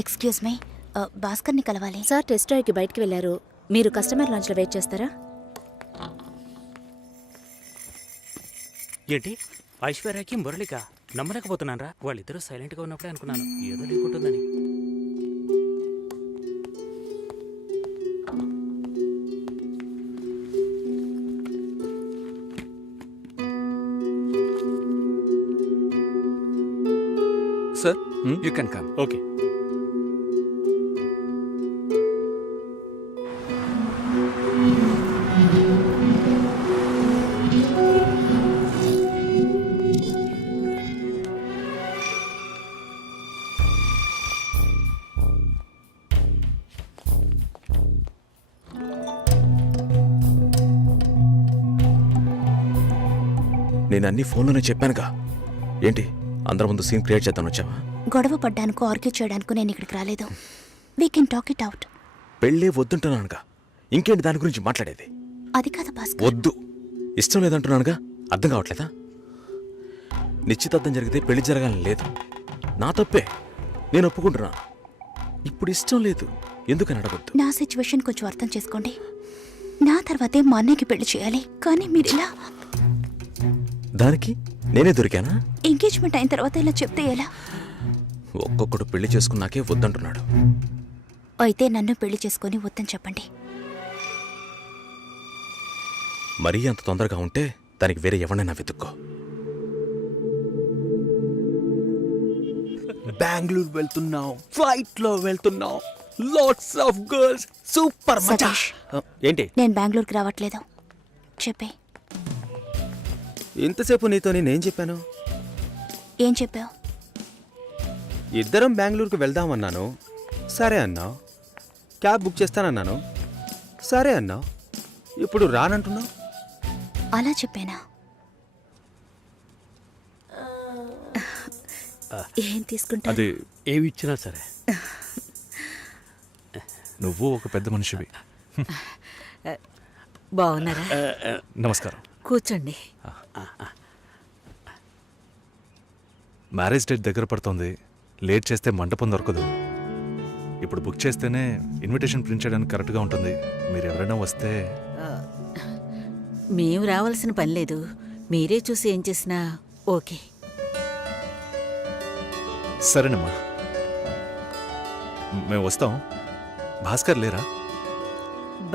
Excuse me, భాస్కర్ని కలవాలి. Sir test డ్రైవ్కి బయటికి వెళ్ళారు. మీరు కస్టమర్ లాంచ్లో వెయిట్ చేస్తారా? ఏంటి ఐశ్వర్యకి మురళిక నమ్మలేకపోతున్నాను రా. వాళ్ళిద్దరూ సైలెంట్గా ఉన్నప్పుడే అనుకున్నాను ఏదో లేకుంటుందని. Sir, you can come. Okay. నేను అన్ని ఫోన్లోనే చెప్పానుగా. ఏంటి అందరి ముందు సీన్ క్రియేట్ చేద్దాం వచ్చావా? గొడవ పడ్డానుకో, ఆర్గ్యూ చేయడానికి నేను ఇక్కడికి రాలేదు. We can talk it out. పెళ్ళే వద్దుంటున్నానుగా, ఇంకేంటి దాని గురించి మాట్లాడేది? అది కాదు భాస్కర్. వద్దు, ఇష్టం లేదంటున్నానుగా. అర్థం కావట్లేదా? నిశ్చితార్థం జరిగితే పెళ్లి జరగాలని లేదు, నా తప్పే, నేను ఒప్పుకుంటున్నా. ఇప్పుడు ఇష్టం లేదు, ఎందుకని అడగొద్దు. నా సిచ్యువేషన్ కొంచెం అర్థం చేసుకోండి. నా తర్వాతే మా అన్నయ్యకి పెళ్లి చేయాలి, కానీ మీరు ఇలా. దానికి నేనే దొరికానా? ఎంగేజ్మెంట్ అయిన తర్వాత ఇలా చెప్తే ఎలా? ఒక్కొక్కడు పెళ్లి చేసుకున్నాకే వద్దంటున్నాడు. అయితే నన్ను పెళ్లి చేసుకొని వద్దని చెప్పండి. మరీ అంత తొందరగా ఉంటే దానికి వేరే ఎవరినైనా వెతుక్కో. బెంగళూరు వెళ్తున్నాం, ఫ్లైట్ లో వెళ్తున్నాం, లాట్స్ ఆఫ్ గర్ల్స్, సూపర్ మచా. సతీష్, ఏంటి నేను బెంగళూరుకి రావట్లేదు. చెప్పే. ఇంతసేపు నీతో నేనేం చెప్పాను? ఏం చెప్పావు? ఇద్దరం బెంగళూరుకు వెళ్దామన్నాను, సరే అన్నావు. క్యాబ్ బుక్ చేస్తానన్నాను, సరే అన్నావు. ఇప్పుడు రానంటున్నావు. అలా చెప్పానా? ఏం తీసుకుంటా? అది ఏమి ఇచ్చినా సరే. నువ్వు ఒక పెద్ద మనిషివి. బాగున్నారా? నమస్కారం. కూర్చోండి. మ్యారేజ్ డేట్ దగ్గర పడుతోంది, లేట్ చేస్తే మంటపం దొరకదు. ఇప్పుడు బుక్ చేస్తేనే ఇన్విటేషన్ ప్రింట్ చేయడానికి కరెక్ట్గా ఉంటుంది. మీరు ఎవరైనా వస్తే. మేము రావాల్సిన పని లేదు, మీరే చూసి ఏం చేసినా ఓకే. సరేనమ్మా, మేము వస్తాం. భాస్కర్ లేరా?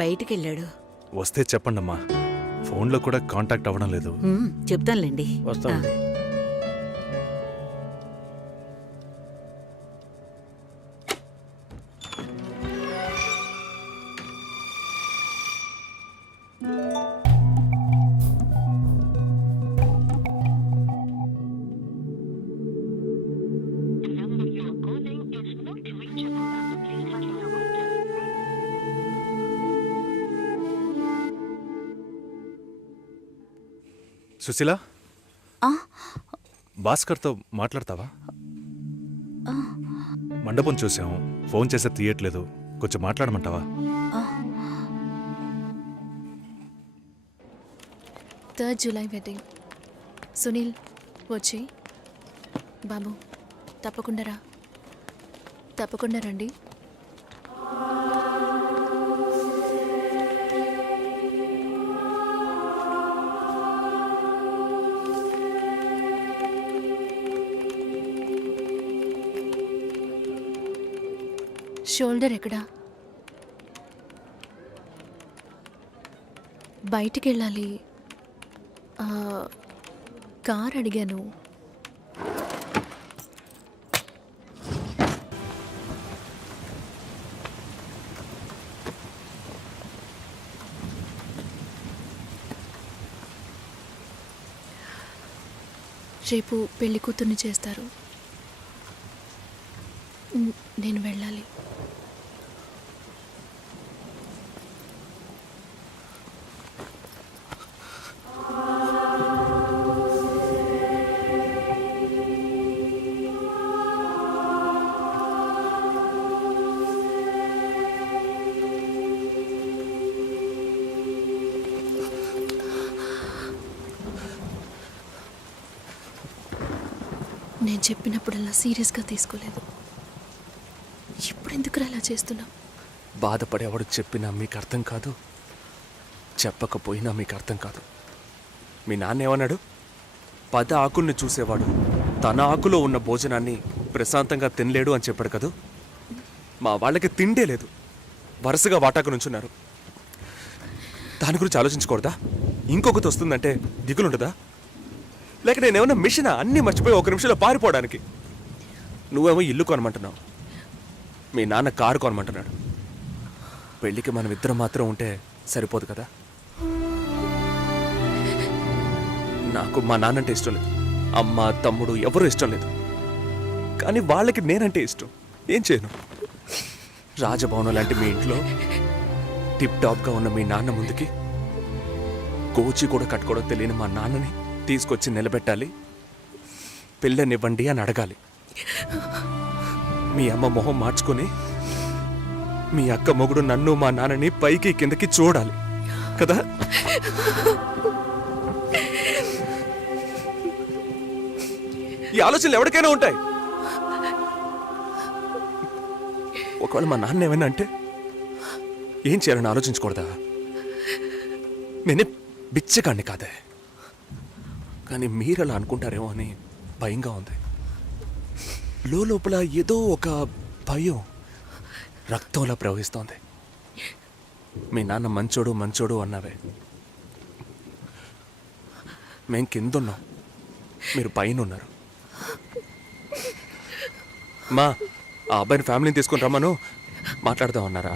బయటికి వెళ్ళాడు. వస్తే చెప్పండమ్మా, ఫోన్లో కూడా కాంటాక్ట్ అవ్వడం లేదు. చెప్తానులేండి. వస్తామండి. సుశీల, ఆ? భాస్కర్తో మాట్లాడతావా? మండపం చూసాం, ఫోన్ చేస్తే తీయట్లేదు, కొంచెం మాట్లాడమంటావా? 3rd July wedding. సునీల్ వచ్చి. బాబు తప్పకుండా రండి. షోల్డర్ ఎక్కడా? బయటికి వెళ్ళాలి. కార్ అడిగాను. రేపు పెళ్లి కూతుర్ని చేస్తారు. నేను వెళ్ళాలి. నేను చెప్పినప్పుడల్లా సీరియస్గా తీసుకోలేదు. ఎందుకు అలా చేస్తున్నావు? బాధపడేవాడు చెప్పినా మీకు అర్థం కాదు, చెప్పకపోయినా మీకు అర్థం కాదు. మీ నాన్న ఏమన్నాడు? 10 ఆకుల్ని చూసేవాడు తన ఆకులో ఉన్న భోజనాన్ని ప్రశాంతంగా తినలేడు అని చెప్పాడు కదూ. మా వాళ్ళకి తిండే లేదు, వరుసగా వాటాకు నుంచున్నారు. దాని గురించి ఆలోచించకూడదా? ఇంకొకటి వస్తుందంటే దిగులుంటుందా? లేక నేనేమన్నా మిషనా అన్నీ మర్చిపోయి 1 నిమిషంలో పారిపోవడానికి? నువ్వేమో ఇల్లు కొనమంటున్నావు, మీ నాన్న కారు కొనమంటున్నాడు. పెళ్ళికి మనం ఇద్దరం మాత్రం ఉంటే సరిపోదు కదా. నాకు మా నాన్నంటే ఇష్టం లేదు, అమ్మ తమ్ముడు ఎవరూ ఇష్టం లేదు. కానీ వాళ్ళకి నేనంటే ఇష్టం. ఏం చేయను? రాజభవనం లాంటి మీ ఇంట్లో టిప్ టాప్గా ఉన్న మీ నాన్న ముందుకి కోచి కూడా కట్టుకోవడం తెలియని మా నాన్నని తీసుకొచ్చి నిలబెట్టాలి, పిల్లనివ్వండి అని అడగాలి. మీ అమ్మ మొహం మార్చుకొని మీ అక్క మొగుడు నన్ను మా నాన్నని పైకి కిందకి చూడాలి కదా. ఈ ఆలోచనలు ఎవరికైనా ఉంటాయి. ఒకవేళ మా నాన్న ఏమైనా అంటే ఏం చేయాలని ఆలోచించకూడదా? నేనే బిచ్చగాడిని కాదే, కానీ మీరు అలా అనుకుంటారేమో అని భయంగా ఉంది. లోపల ఏదో ఒక భయం రక్తంలా ప్రవహిస్తోంది. మీ నాన్న మంచోడు మంచోడు అన్నావే, మేం కిందున్నాం, మీరు పైన ఉన్నారు. మా ఆ అబ్బాయిని ఫ్యామిలీని తీసుకుని రమ్మను, మాట్లాడదామన్నారా?